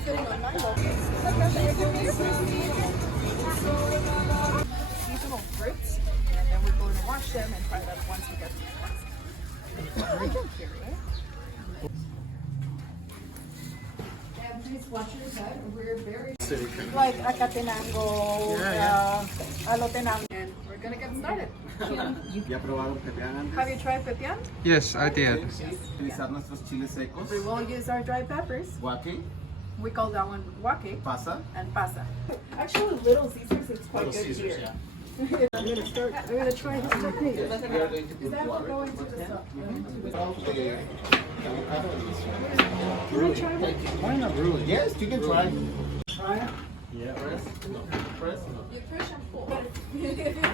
Seasonal fruits, and then we're going to wash them and fry them once we get them. And please watch your head. We're very like Acatenango, Alotenango, and we're gonna get started. Have you tried Pepian? Yes, I did. Utilizar nuestros chiles secos. We will use our dry peppers. Guaque. We call that one guaque. Pasa. And pasa. Actually, Little Caesars is quite good here. Yeah. I'm gonna try this technique. We are going to put water. Go into the stuff. Why not really? Yes, you can try. Try it. Yeah. Press. No. Press. No. You push and pull. You can't get it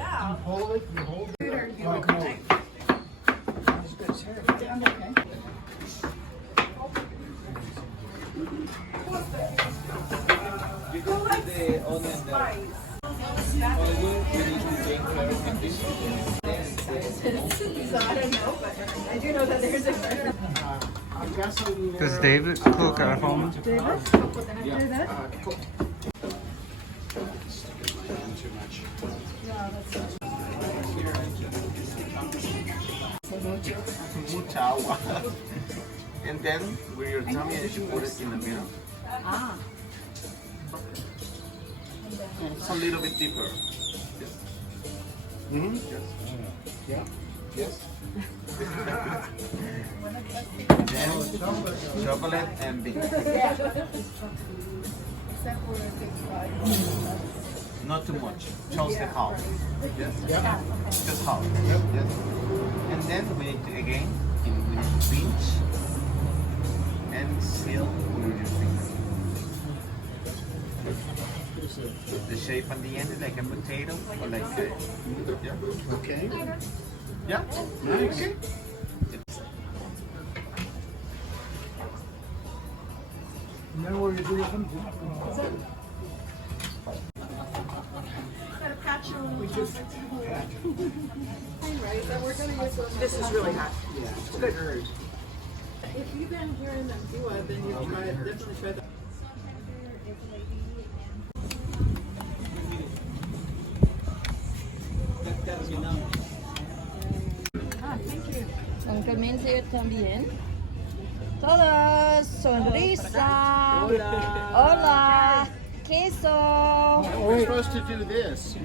out. You hold it. You hold it. Okay. You go with the onion there. So I don't know, but I do know that there's a Does David cook at home? David? Yeah. Do that? Mucha agua. And then with your tummy, you should put it in the middle. Ah. It's a little bit deeper. Yes. Mm-hmm. Yes. Yeah. Yes. Then chocolate and beans. Not too much. Just the half. Yes. Yeah. Just half. Yes. And then we need to again pinch and seal with your finger. The shape on the end is like a potato or like a, yeah. Okay. Yeah. Nice. Okay. Now what you do with them? This is really hot. Yeah. Good. If you've been here in Antigua, then you've tried, definitely tried that. Thank you. Con comienzo también. Todos, sonrisa. Hola. Queso. We're supposed to do this.